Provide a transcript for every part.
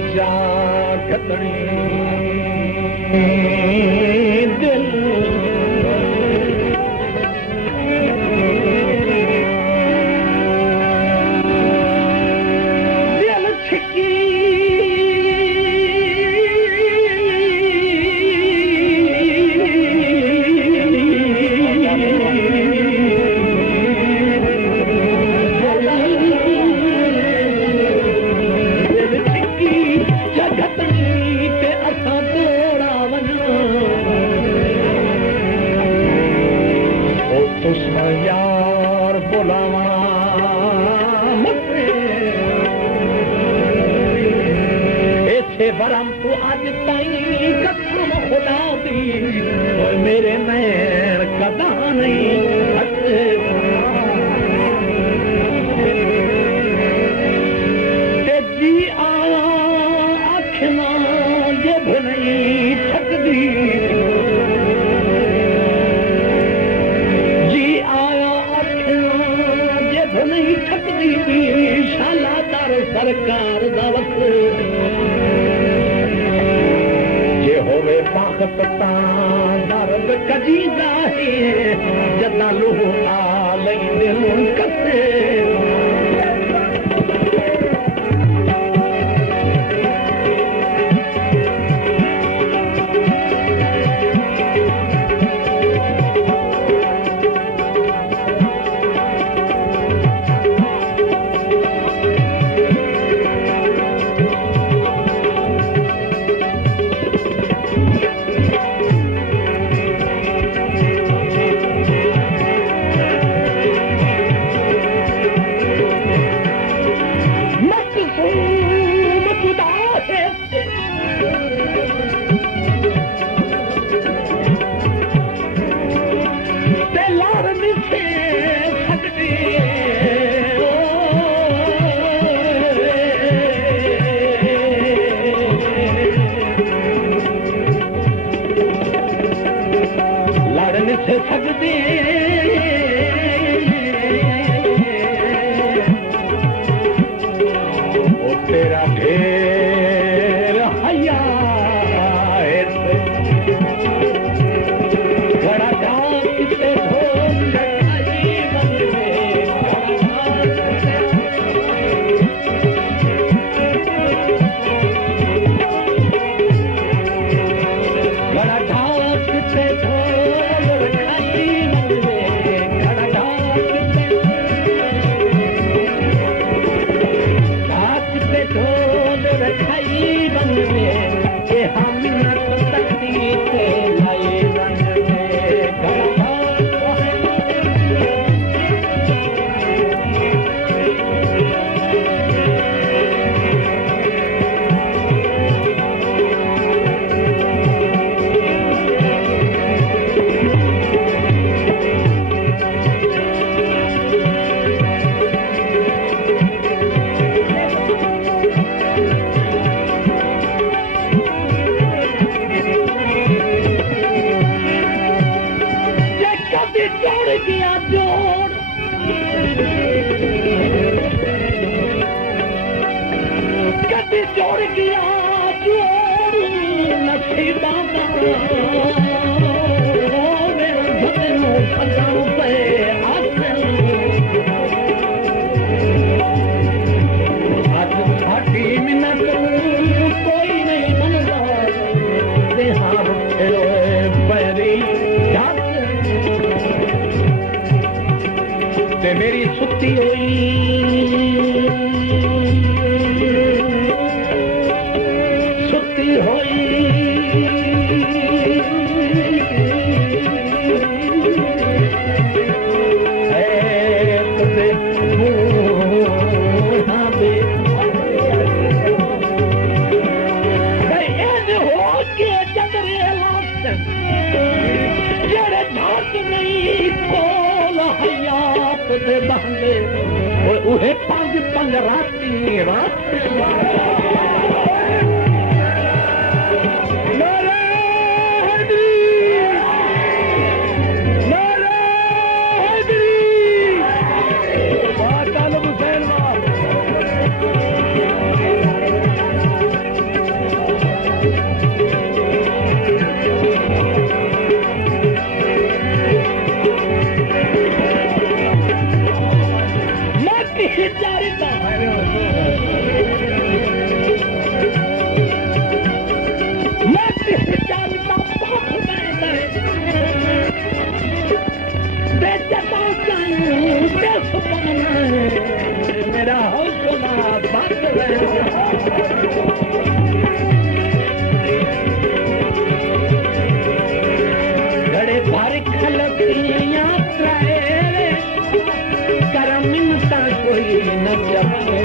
जा कतणी दिल बरम तू आज ताई कसम खुदा दी मेरे नैन कदा नहीं ते जी आया आखना ये भी नहीं थकदी जी आया आखना ये भी नहीं थकदी शाला दर सरकार दा वक्त होवे बाखत तां दर्द कजीदा है जदा लूह आ लई दिल कसे मेरी सुती हुई उहे पंज पंज राती दर खलतियां त्राए करम मिन्नता कोई न जावे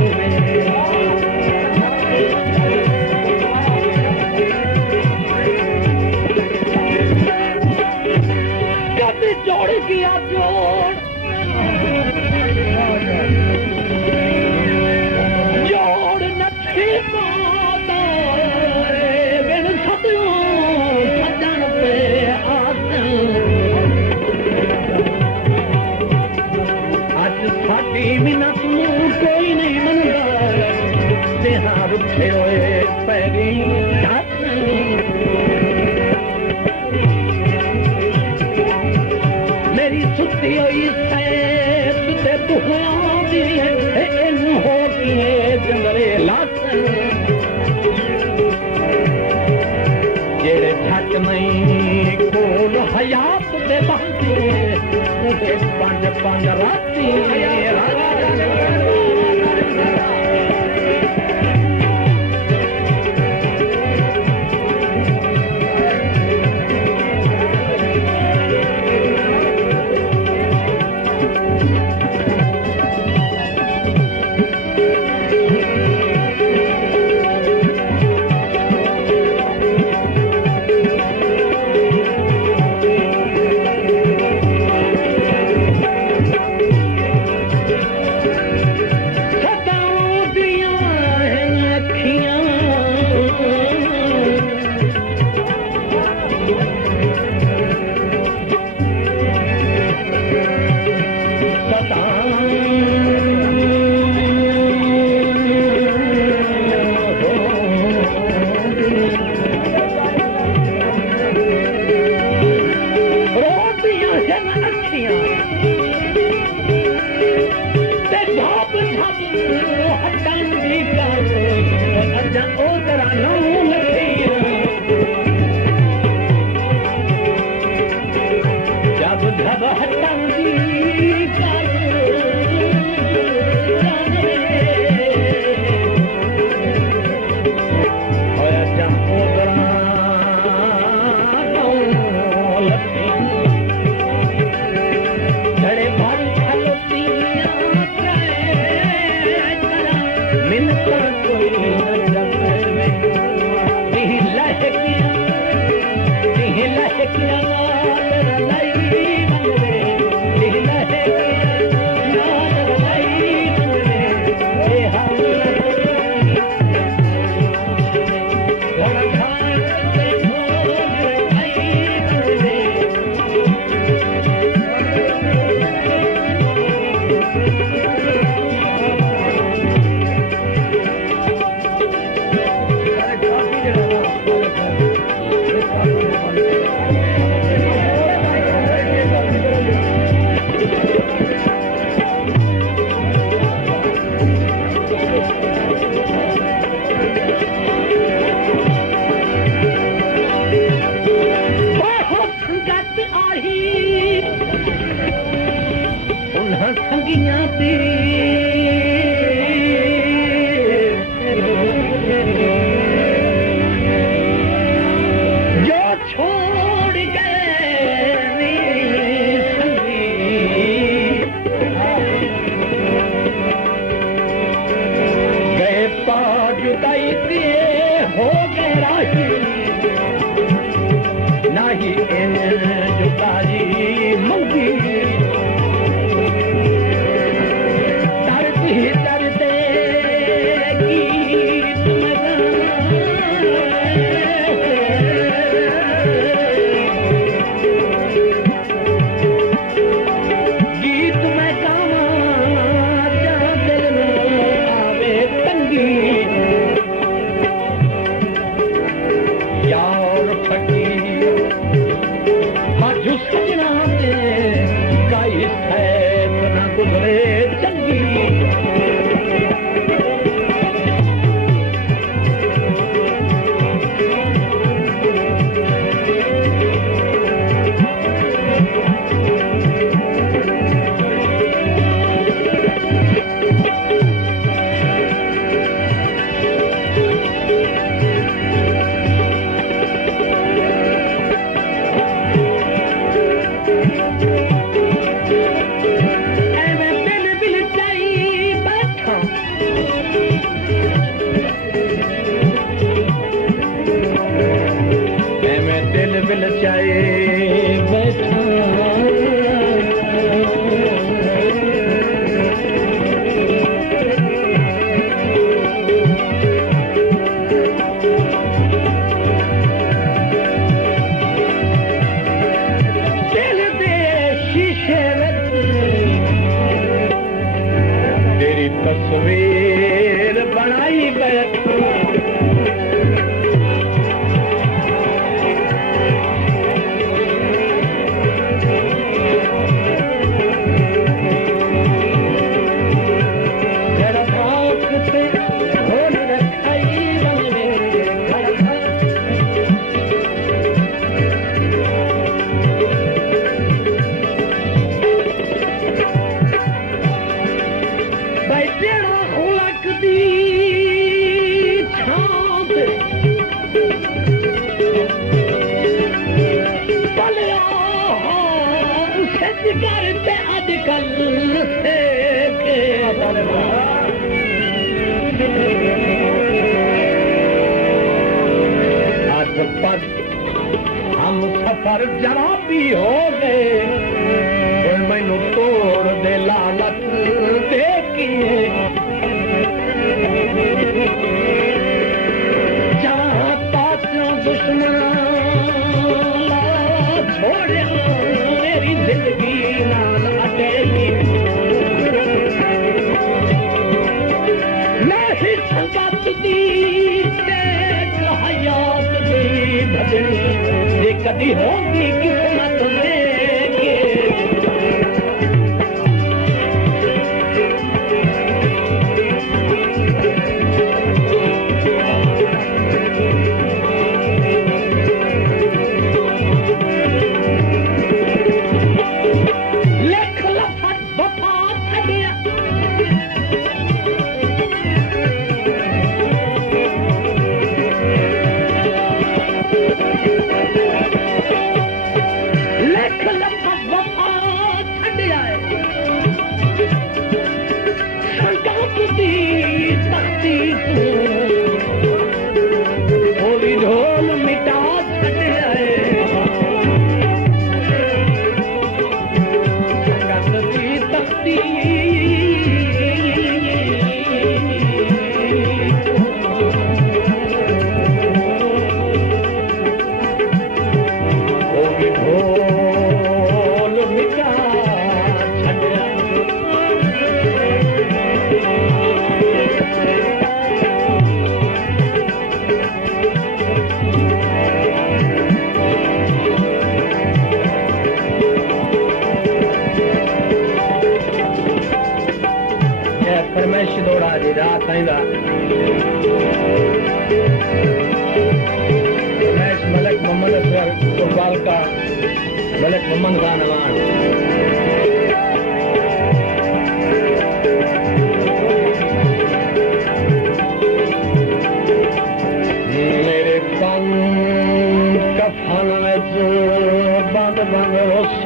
कद जोड़ किया जोड़ जोड़ नथी माता बिन सतियों सजन पे आज साडी मिन्नत नूं कोई नहीं मनदा देहा रुखे होए पैरी मेरी सुती हुई सैत ते बुहां दी इन हो गए जंगरे लासन जेड़े झट नहीं कोल हयात दे बहते पंज पंज राती बिल चाहे बैठा तस्वीर बनाई बैठा करते आजकल आज पद हम सफर जरा भी हो गए मैनू तोड़ दे लालच देखिए जहाँ पासों दुश्मन छोड़े मेरी जिंदगी कभी होगी किस्मत लेके लिख लफत वफा छड़िया होली ढोल मिटा छट जाए संगत दी तख्ती होली ढोल मिटा छट जाए फरमाइश दौड़ा दी रात आईंदा फरमाइश मलक मोहम्मद असगर इकबाल का मलक मोहम्मद खान अवान मेरे कम कफन बंद बंद रोस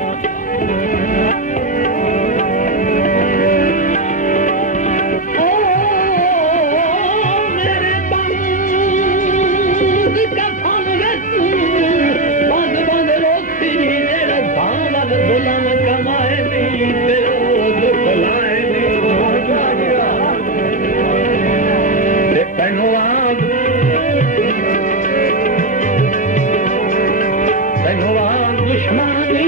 धन्यवाद दुश्मनी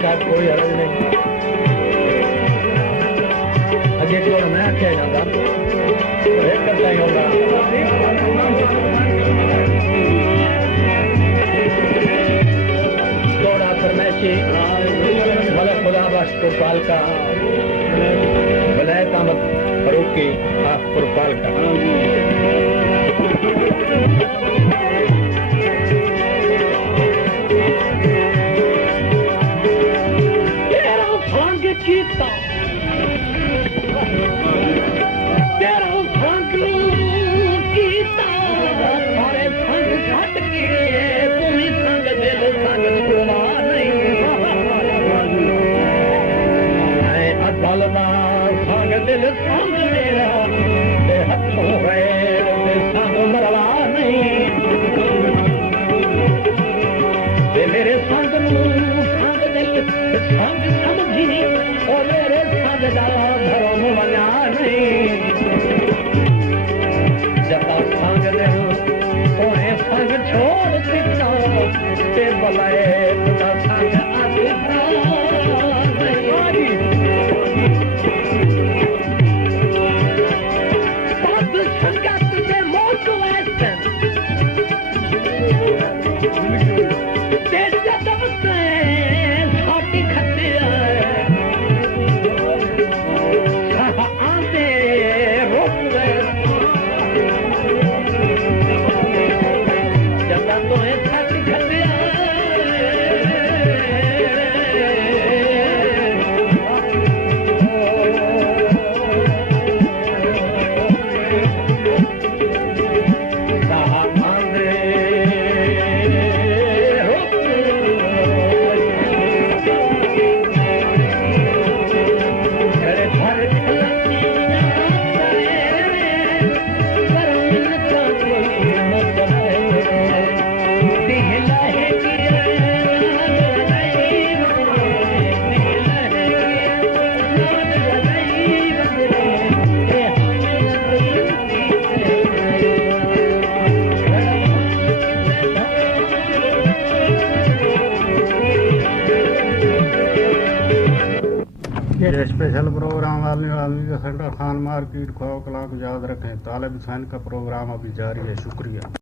साहब कोई हरज नहीं अगे तो मैं आख्या जाता एक करता ही होगा थोड़ा फरमाइशी मलक खुदा बख्श कुरपाल का वलायत अहमद फरूकी आप कुरपाल का कीता तेरा संग कीता सारे संग छट के तू ही संग दिल संग गुना नहीं है अदलदा संग दिल संग मेरा ते हथों वैर ते संग मरवा नहीं ते मेरे संग नू संग दिल संग समझी और मेरे संग दा धर्म मना नहीं जब संग दिल तोहे संग छोड़ दिता ते बुलाए तुझा संग आदिता सब संगत दे मौत वैसे ते जब से साटी खते स्पेशल प्रोग्राम वाली सेंटर खान मार्केट खो कला को याद रखें। तालिब हुसैन का प्रोग्राम अभी जारी है। शुक्रिया।